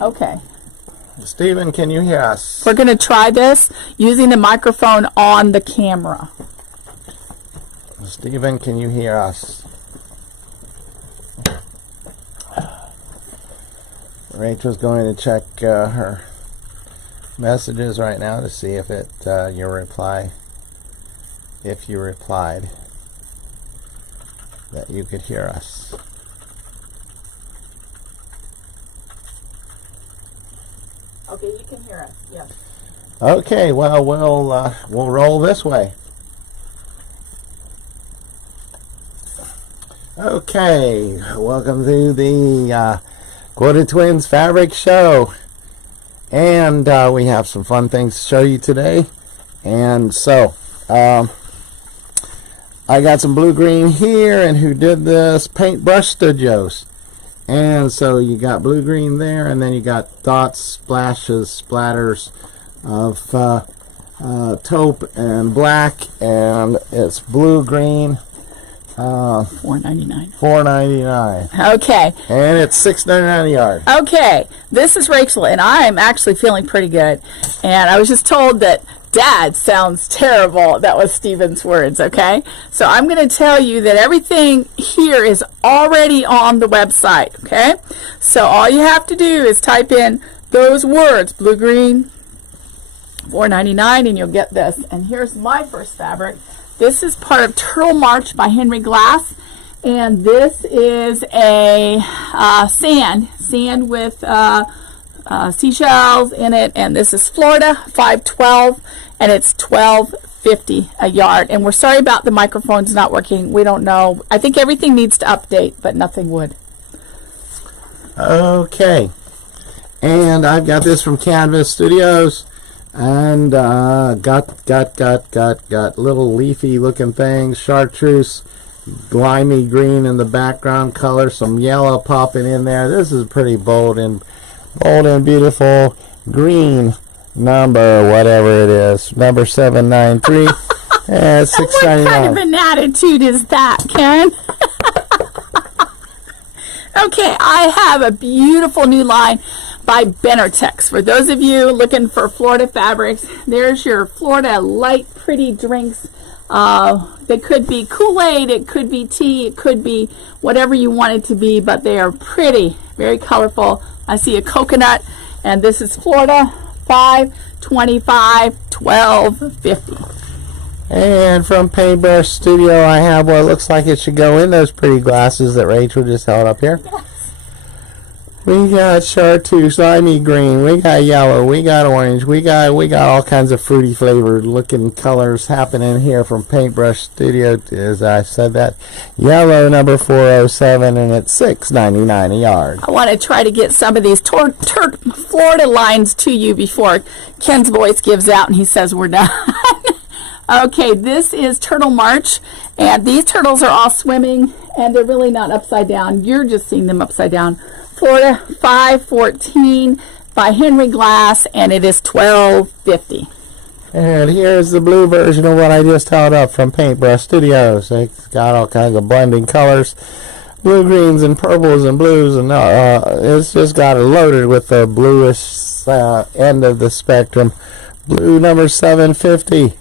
Okay. Stephen, can you hear us? We're going to try this using the microphone on the camera. Stephen, can you hear us? Rachel's going to check her messages right now to see if you replied that you could hear us. Okay, you can hear us. Yes. Okay, well, we'll roll this way. Okay, welcome to the Quilted Twins Fabric Show, and we have some fun things to show you today. And so I got some blue green here, and who did this? Paintbrush Studios. And so you got blue green there, and then you got dots, splashes, splatters of taupe and black, and it's blue green. $4.99. $4.99. Okay. And it's $6.99 a yard. Okay. This is Rachel, and I'm actually feeling pretty good. And I was just told that Dad sounds terrible. That was Stephen's words, okay? So I'm going to tell you that everything here is already on the website, okay? So all you have to do is type in those words, blue-green, $4.99, and you'll get this. And here's my first fabric. This is part of Turtle March by Henry Glass, and this is a sand with seashells in it, and this is Florida 512, and it's $12.50 a yard. And we're sorry about the microphones not working. We don't know. I think everything needs to update, but nothing would. Okay, and I've got this from Canvas Studios, and got little leafy looking things, chartreuse, limey green in the background color, some yellow popping in there. This is pretty bold and beautiful green, number whatever it is, number 793. And $6.99. What kind of an attitude is that, Ken? Okay, I have a beautiful new line by Benartex. For those of you looking for Florida fabrics, there's your Florida light pretty drinks. They could be Kool-Aid, it could be tea, it could be whatever you want it to be, but they are pretty, very colorful. I see a coconut, and this is Florida 525, $12.50. And from Paintbrush Studio, I have what looks like it should go in those pretty glasses that Rachel just held up here. We got chartreuse, limey green, we got yellow, we got orange, we got all kinds of fruity flavored looking colors happening here from Paintbrush Studio. As I said, that yellow number 407, and it's $6.99 a yard. I want to try to get some of these Florida lines to you before Ken's voice gives out and he says we're done. Okay, this is Turtle March, and these turtles are all swimming, and they're really not upside down. You're just seeing them upside down. Florida 514 by Henry Glass, and it is $12.50. And here's the blue version of what I just held up from Paintbrush Studios. It's got all kinds of blending colors, blue, greens, and purples, and blues, and it's just got it loaded with the bluish end of the spectrum. Blue number 750.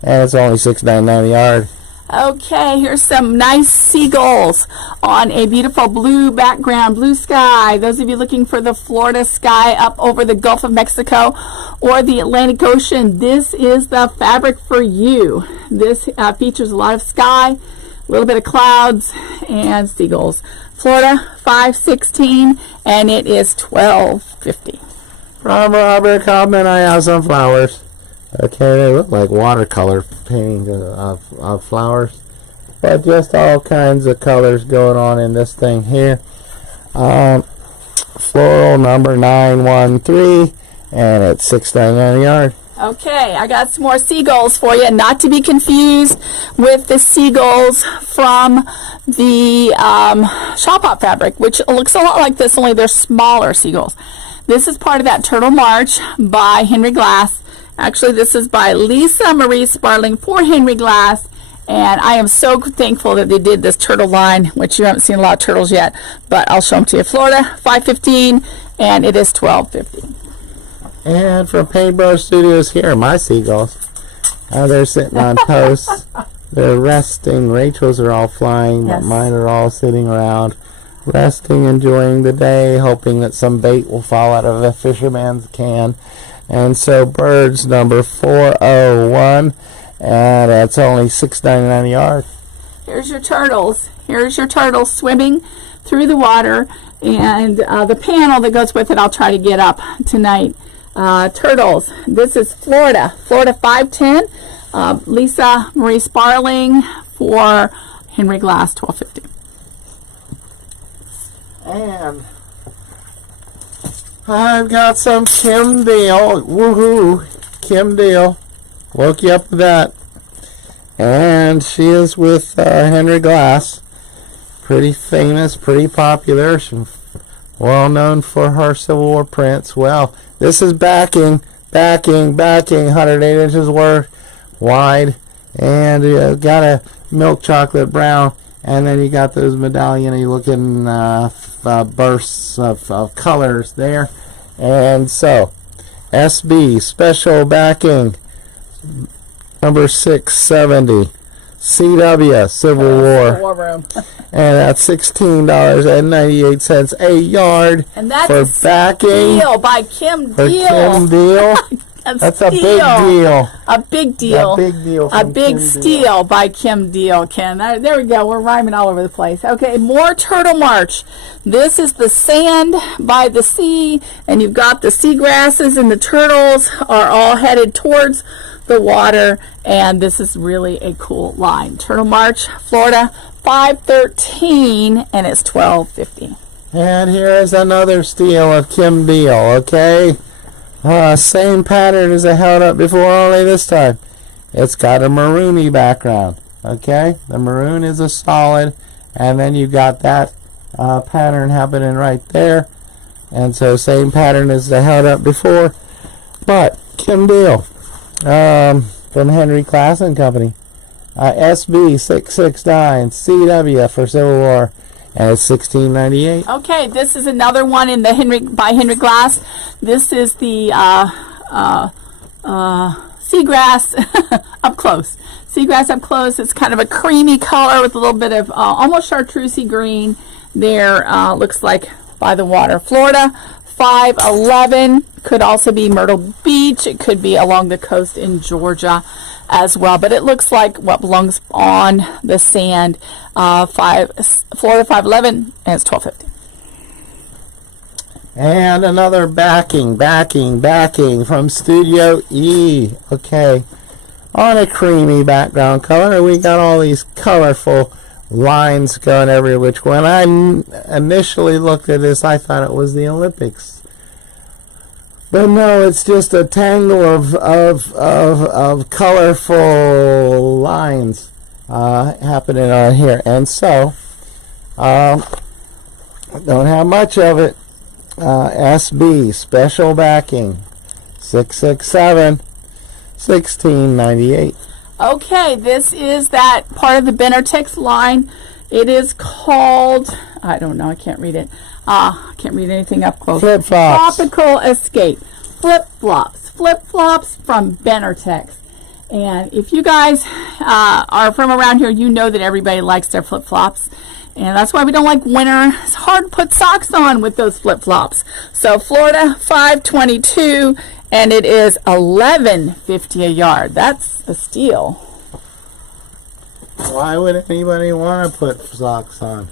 And it's only $6.99 a yard. Okay, here's some nice seagulls on a beautiful blue background, blue sky. Those of you looking for the Florida sky up over the Gulf of Mexico or the Atlantic Ocean, this is the fabric for you. This features a lot of sky, a little bit of clouds, and seagulls. Florida 516, and it is $12.50. From Robert Cobbman, I have some flowers. Okay, they look like watercolor painting of flowers, but just all kinds of colors going on in this thing here. Floral number 913, and it's $6.99 a yard. Okay, I got some more seagulls for you, not to be confused with the seagulls from the Shop Hop fabric, which looks a lot like this, only they're smaller seagulls. This is part of that Turtle March by Henry Glass. Actually, this is by Lisa Marie Sparling for Henry Glass, And I am so thankful that they did this turtle line, which you haven't seen a lot of turtles yet, but I'll show them to you. Florida, $5.15, and it is $12.50. And from Paintbrush Studios, here are my seagulls. They're sitting on posts. They're resting. Rachel's are all flying, but mine are all sitting around, resting, enjoying the day, hoping that some bait will fall out of a fisherman's can. And so birds number 401, and it's only $6.99 a yard. Here's your turtles. Here's your turtles swimming through the water, and the panel that goes with it I'll try to get up tonight. Turtles. This is Florida. Florida 510. Lisa Marie Sparling for Henry Glass, $12.50. And I've got some Kim Deal. Woohoo! Kim Deal. Woke you up with that. And she is with Henry Glass. Pretty famous, pretty popular. She's well known for her Civil War prints. Well, this is backing, 108 inches wide, and you got a milk chocolate brown, and then you got those medallion-y looking bursts of colors there. And so, SB special backing number 670. CW Civil War Room. And that's $16.98 a yard. And that's for backing. Deal by Kim For Deal. Kim Deal. That's a big deal. A big deal. A big deal. A big Kim steal Deal. by Kim Deal, Ken. There we go. We're rhyming all over the place. Okay, more Turtle March. This is the sand by the sea, and you've got the seagrasses, and the turtles are all headed towards the water, and this is really a cool line. Turtle March, Florida, $5.13, and it's $12.50. And here is another steal of Kim Deal, okay? Same pattern as I held up before, only this time it's got a maroony background, okay? The maroon is a solid, and then you got that pattern happening right there. And so same pattern as I held up before, but Kim Deal. From Henry Glass and Company. SB 669 CW for Civil War, and it's $16.98. Okay, this is another one in the by Henry Glass. This is the seagrass up close. Seagrass up close. It's kind of a creamy color with a little bit of almost chartreusey green there. Looks like by the water. Florida, $5.11. Could also be Myrtle Beach. It could be along the coast in Georgia as well, but it looks like what belongs on the sand. Florida $5.11, and it's $12.50. And another backing from Studio E. Okay, on a creamy background color, we got all these colorful lines going every which way. When I initially looked at this, I thought it was the Olympics. But no, it's just a tangle of colorful lines happening on here. And so, I don't have much of it. SB, special backing, 667, $16.98. Okay, this is that part of the Benartex line. It is called, I don't know, I can't read it. I can't read anything up close. Flip-flops. Tropical Escape. Flip-flops. Flip-flops from Benartex. And if you guys are from around here, you know that everybody likes their flip-flops. And that's why we don't like winter. It's hard to put socks on with those flip-flops. So Florida, $5.22, and it is $11.50 a yard. That's a steal. Why would anybody want to put socks on?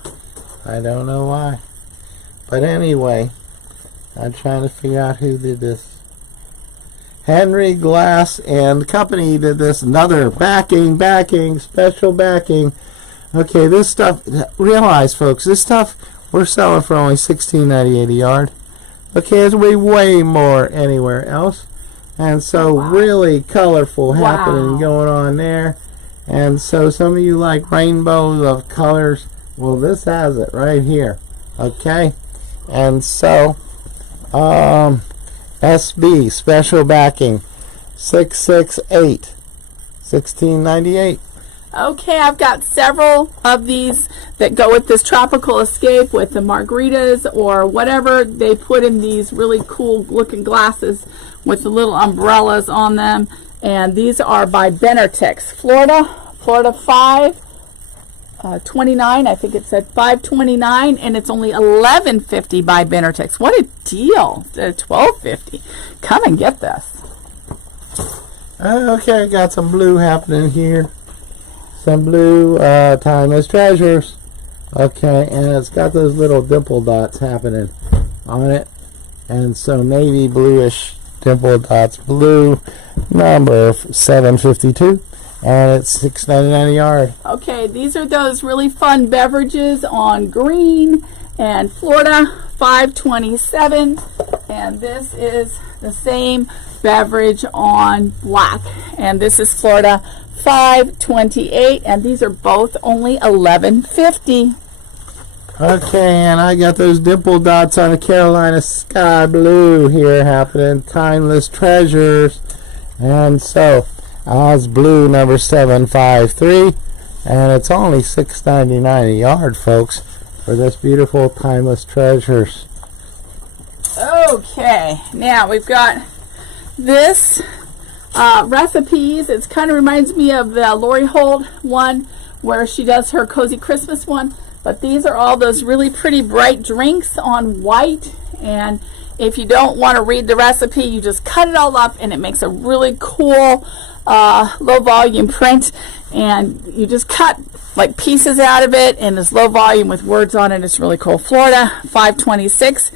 I don't know why. But anyway, I'm trying to figure out who did this. Henry Glass and Company did this. Another backing, special backing. Okay, this stuff, realize folks, this stuff we're selling for only $16.98 a yard. Okay, it's way more anywhere else. And so really colorful happening going on there. And so some of you like rainbows of colors. Well, this has it right here. Okay? And so SB special backing 668, $16.98. Okay, I've got several of these that go with this tropical escape with the margaritas or whatever. They put in these really cool looking glasses with the little umbrellas on them. And these are by Benartix, Florida 529. I think it said 529, and it's only $11.50 by Benartix. What a deal! $12.50. Come and get this. Okay, got some blue happening here. Some blue timeless treasures. Okay, and it's got those little dimple dots happening on it. And so navy bluish dimple dots blue, number 752. And it's $6.99 a yard. Okay, these are those really fun beverages on green, and Florida 527, and this is the same beverage on black, and this is Florida 528, and these are both only $11.50. Okay, and I got those dimple dots on a Carolina sky blue here happening, timeless treasures. And so Oz blue number 753, and it's only $6.99 a yard, folks, for this beautiful timeless treasures. Okay, now we've got this recipes. It kind of reminds me of the Lori Holt one where she does her cozy Christmas one, but these are all those really pretty bright drinks on white. And if you don't want to read the recipe, you just cut it all up and it makes a really cool low volume print, and you just cut like pieces out of it and it's low volume with words on it. It's really cool. Florida 526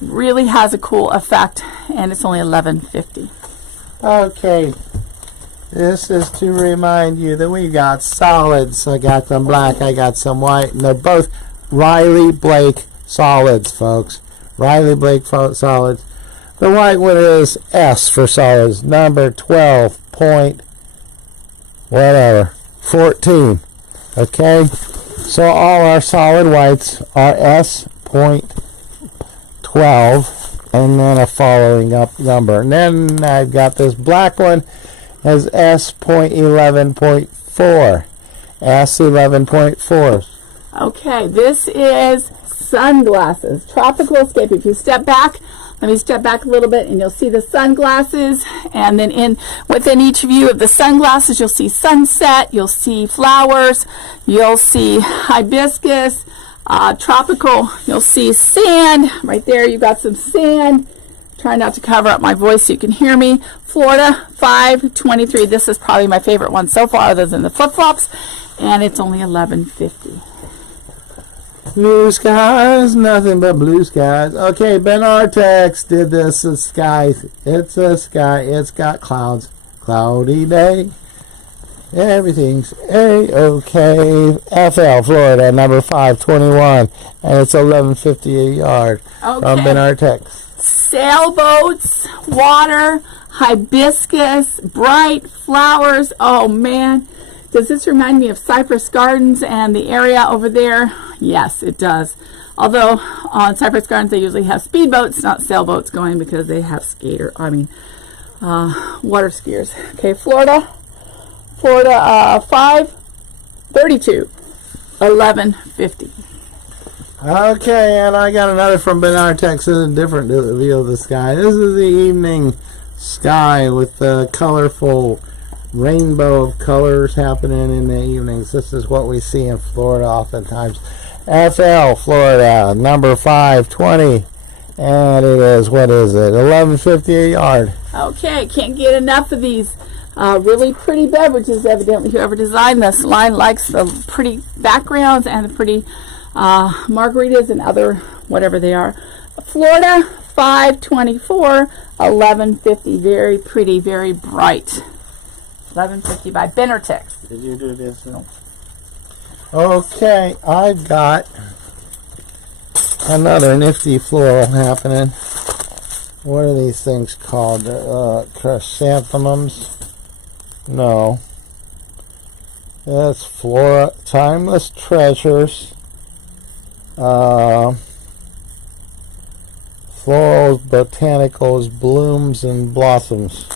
really has a cool effect, and it's only $11.50. Okay, this is to remind you that we got solids. I got some black, I got some white, and they're both Riley Blake solids, folks. Riley Blake solids. The white one is S for solids, number 12 point whatever 14. Okay, so all our solid whites are S.12 and then a following up number. And then I've got this black one as S.11.4. S11.4. Okay, this is sunglasses, tropical escape. If you step back, let me step back a little bit and you'll see the sunglasses, and then within each view of the sunglasses you'll see sunset, you'll see flowers, you'll see hibiscus, tropical, you'll see sand. Right there you've got some sand. Try not to cover up my voice so you can hear me. Florida 523. This is probably my favorite one so far other than the flip-flops, and it's only $11.50. Blue skies, nothing but blue skies. Okay, Ben Artex did this. It's skies. It's a sky. It's got clouds. Cloudy day. Everything's A-OK. FL, Florida, number 521. And it's $11.50 a yard from Ben Artex. Sailboats, water, hibiscus, bright flowers. Oh, man. Does this remind me of Cypress Gardens and the area over there? Yes, it does. Although on Cypress Gardens they usually have speedboats, not sailboats going, because they have water skiers. Okay, Florida 532, $11.50. Okay, and I got another from Bernard, Texas, a different view of the sky. This is the evening sky with the colorful rainbow of colors happening in the evenings. This is what we see in Florida oftentimes. FL, Florida, number 520. And it is, what is it, $11.50 a yard. Okay, can't get enough of these really pretty beverages. Evidently, whoever designed this line likes the pretty backgrounds and the pretty margaritas and other whatever they are. Florida 524, $11.50. Very pretty, very bright. $11.50 by Benartix. Did you do this? No. Okay, I've got another nifty floral happening. What are these things called? Chrysanthemums? No. That's Flora Timeless Treasures. Florals, botanicals, blooms, and blossoms.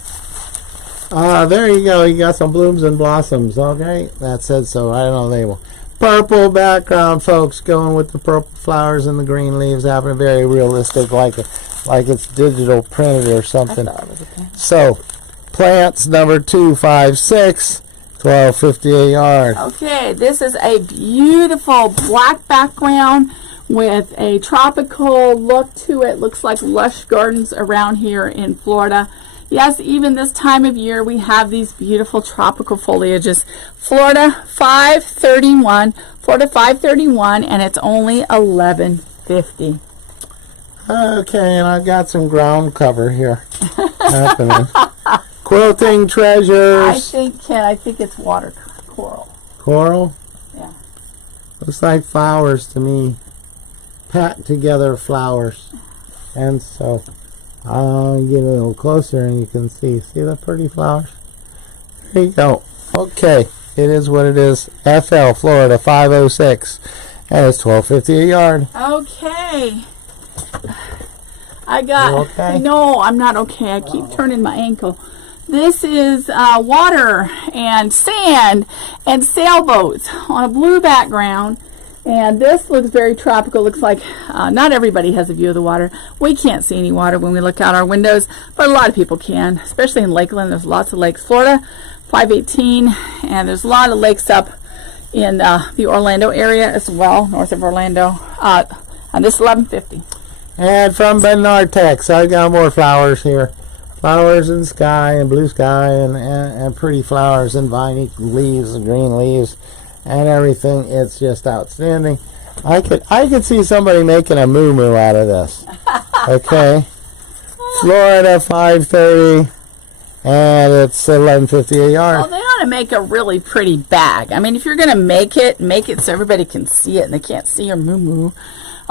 There you go. You got some blooms and blossoms. Okay, that said so. I don't know the label. Purple background, folks, going with the purple flowers and the green leaves, having a very realistic, like it's digital printed or something. So, plants number 256, 12.50 a yard. Okay, this is a beautiful black background with a tropical look to it. Looks like lush gardens around here in Florida. Yes, even this time of year we have these beautiful tropical foliages. Florida 531, Florida 531, and it's only $11.50. Okay, and I've got some ground cover here happening. Quilting treasures. I think it's water coral. Coral? Yeah. Looks like flowers to me. Packed together flowers. And so I'll get a little closer and you can see. See the pretty flowers? There you go. Okay, it is what it is. FL, Florida, 506. And it's $12.50 a yard. Okay. I got... You okay? No, I'm not okay. I keep turning my ankle. This is water and sand and sailboats on a blue background. And this looks very tropical. Looks like not everybody has a view of the water. We can't see any water when we look out our windows, but a lot of people can, especially in Lakeland. There's lots of lakes. Florida, 518, and there's a lot of lakes up in the Orlando area as well, north of Orlando. And this is $11.50. And from Benartex, I got more flowers here. Flowers and sky and blue sky and pretty flowers and viney leaves and green leaves and everything. It's just outstanding. I could see somebody making a moo-moo out of this. Okay. Florida 530 and it's $11.50 a yard. Well, they ought to make a really pretty bag. I mean, if you're going to make it so everybody can see it and they can't see your moo-moo.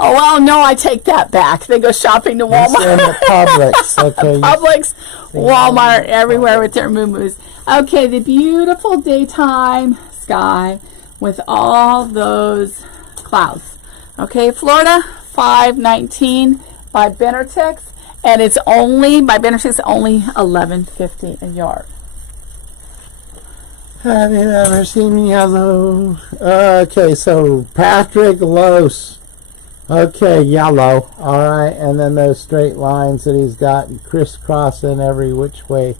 Oh, well, no, I take that back. They go shopping to Walmart. It's in the Publix. Okay. Publix, Walmart, everywhere with their moo-moos. Okay, the beautiful daytime sky with all those clouds. Okay, Florida, 519 by Benartex, and it's only, by Benartex, only $11.50 a yard. Have you ever seen yellow? Okay, so Patrick Lose. Okay, yellow. Alright, and then those straight lines that he's got crisscrossing every which way.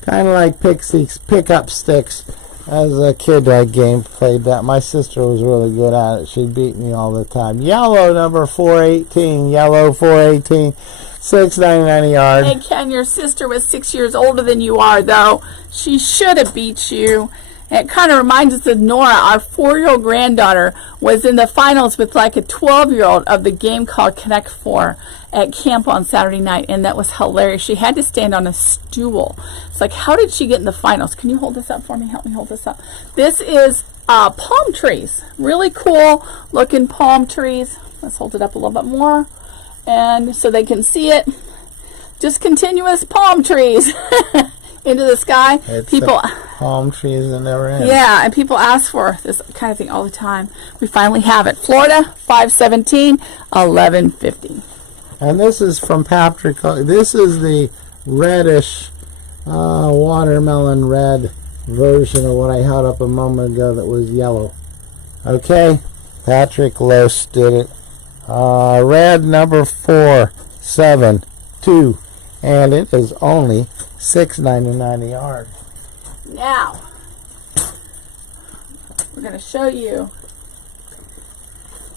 Kind of like pickup sticks. As a kid, I played that. My sister was really good at it. She beat me all the time. Yellow, number 418. Yellow, 418. $6.99 a yard. Hey, Ken, your sister was 6 years older than you are, though. She should have beat you. It kind of reminds us of Nora. Our 4-year-old granddaughter was in the finals with like a 12-year-old of the game called Connect 4 at camp on Saturday night, and that was hilarious. She had to stand on a stool. It's like, how did she get in the finals? Can you hold this up for me? Help me hold this up. This is palm trees. Really cool looking palm trees. Let's hold it up a little bit more, and so they can see it. Just continuous palm trees into the sky. It's people... palm trees that never end. Yeah, and people ask for this kind of thing all the time. We finally have it. Florida, 517, $11.50. And this is from Patrick. This is the reddish watermelon red version of what I held up a moment ago that was yellow. Okay, Patrick Lose did it. Red number 472, and it is only $6.99 a yard. Now, we're going to show you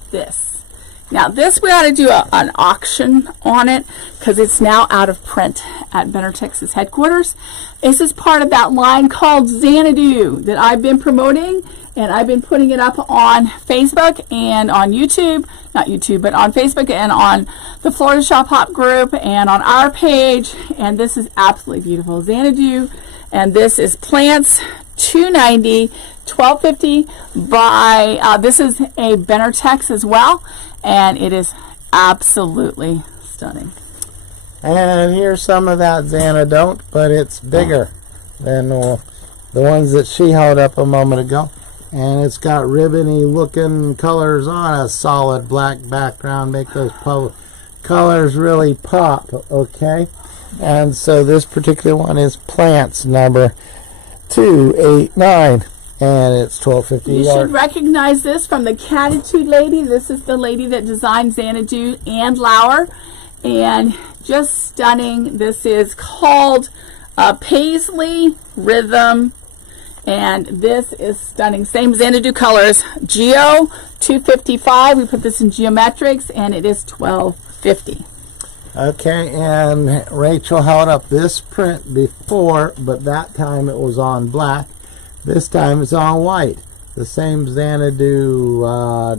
this. Now, this we ought to do an auction on it because it's now out of print at Benartex's headquarters. This is part of that line called Xanadu that I've been promoting, and I've been putting it up on Facebook and on YouTube. Not YouTube, but on Facebook and on the Florida Shop Hop group and on our page. And this is absolutely beautiful. Xanadu. And this is plants, $2.90, $12.50 by, this is a Benartex as well, and it is absolutely stunning. And here's some of that Xanadu, but it's bigger than the ones that she held up a moment ago. And it's got ribbony looking colors on a solid black background, make those colors really pop, okay? And so this particular one is plants number 289, and it's $12.50 a You yard. should recognize this from the Catitude lady. This is the lady that designed Xanadu and Lauer, and just stunning. This is called Paisley Rhythm, and this is stunning. Same Xanadu colors. Geo 255. We put this in geometrics, and it is $12.50. Okay, and Rachel held up this print before, but that time it was on black. This time it's on white. The same Xanadu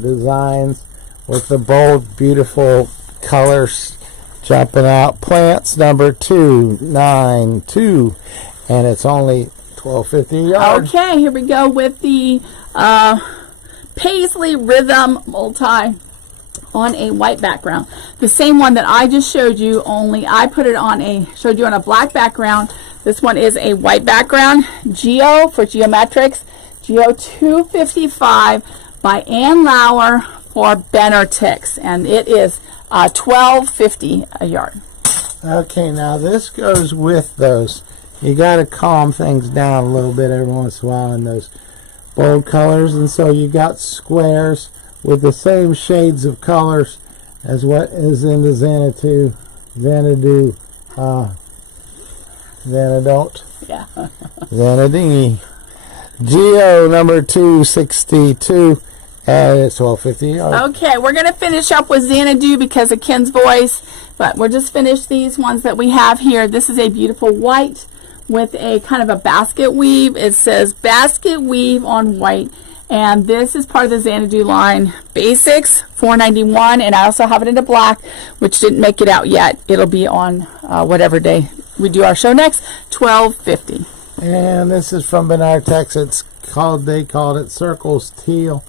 designs with the bold, beautiful colors jumping out. Plants number 292, and it's only $12.50 a yard. Okay, here we go with the Paisley Rhythm Multi on a white background. The same one that I just showed you, only I put it on showed you on a black background. This one is a white background. Geo for geometrics. Geo 255 by Ann Lauer for Benner Ticks, and it is $12.50 a yard. Okay, now this goes with those. You got to calm things down a little bit every once in a while in those bold colors, and so you got squares with the same shades of colors as what is in the Xanadu, Yeah. Xanadini. Geo number 262, and it's $12.50 a yard. Okay, we're going to finish up with Xanadu because of Ken's voice, but we'll just finish these ones that we have here. This is a beautiful white with a kind of a basket weave. It says basket weave on white, and this is part of the Xanadu line. Basics, $4.91, and I also have it in a black, which didn't make it out yet. It'll be on whatever day we do our show next, $12.50. And this is from Bernard, Texas. They called it Circles Teal.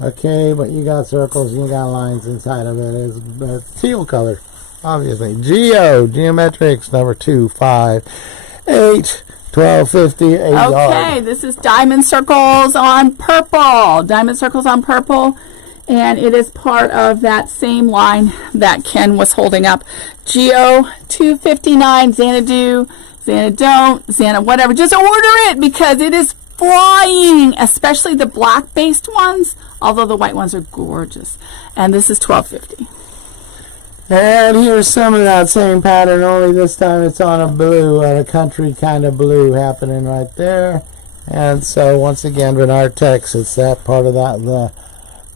Okay, but you got circles and you got lines inside of it. It's teal color, obviously. Geometrics number 258, $12.50 a yard. Okay, this is Diamond Circles on Purple. Diamond Circles on Purple. And it is part of that same line that Ken was holding up. Geo 259, Xanadu, Xanadont, Xana whatever. Just order it because it is flying, especially the black-based ones, although the white ones are gorgeous. And this is $12.50. And here's some of that same pattern, only this time it's on a blue, a country kind of blue happening right there. And so once again, Bernard, Texas, that part of that, the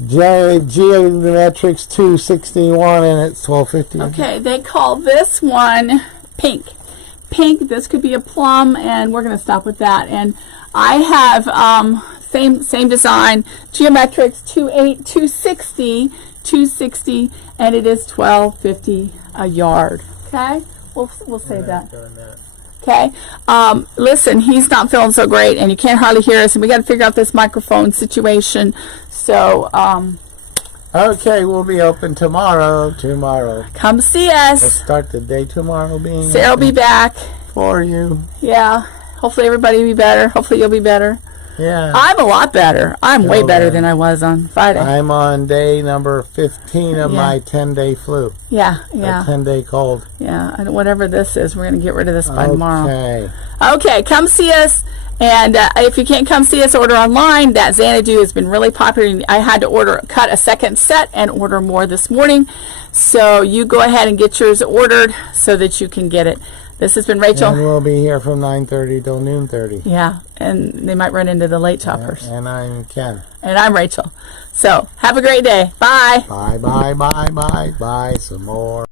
Geometrics 261, and it's $12.50. Okay, they call this one pink. Pink, this could be a plum, and we're going to stop with that. And I have same design, Geometrics 260, and it is $12.50 a yard. Okay, we'll save that. Okay, listen, he's not feeling so great, and you can't hardly hear us, and we got to figure out this microphone situation. So, okay, we'll be open tomorrow. Come see We'll us. start the day tomorrow being Sarah will be back. for you. Yeah, hopefully everybody will be better. Hopefully you'll be better. Yeah. I'm a lot better. I'm way better better. than I was on Friday. I'm on day number 15 of my 10-day flu. Yeah. A 10-day cold. Yeah, and whatever this is, we're going to get rid of this by tomorrow. Okay. Okay, come see us. And if you can't come see us, order online. That Xanadu has been really popular. I had to cut a second set and order more this morning. So you go ahead and get yours ordered so that you can get it. This has been Rachel. And we'll be here from 9:30 till noon 30. Yeah, and they might run into the late choppers. And I'm Ken. And I'm Rachel. So have a great day. Bye. Bye, bye, bye, bye, bye. Some more.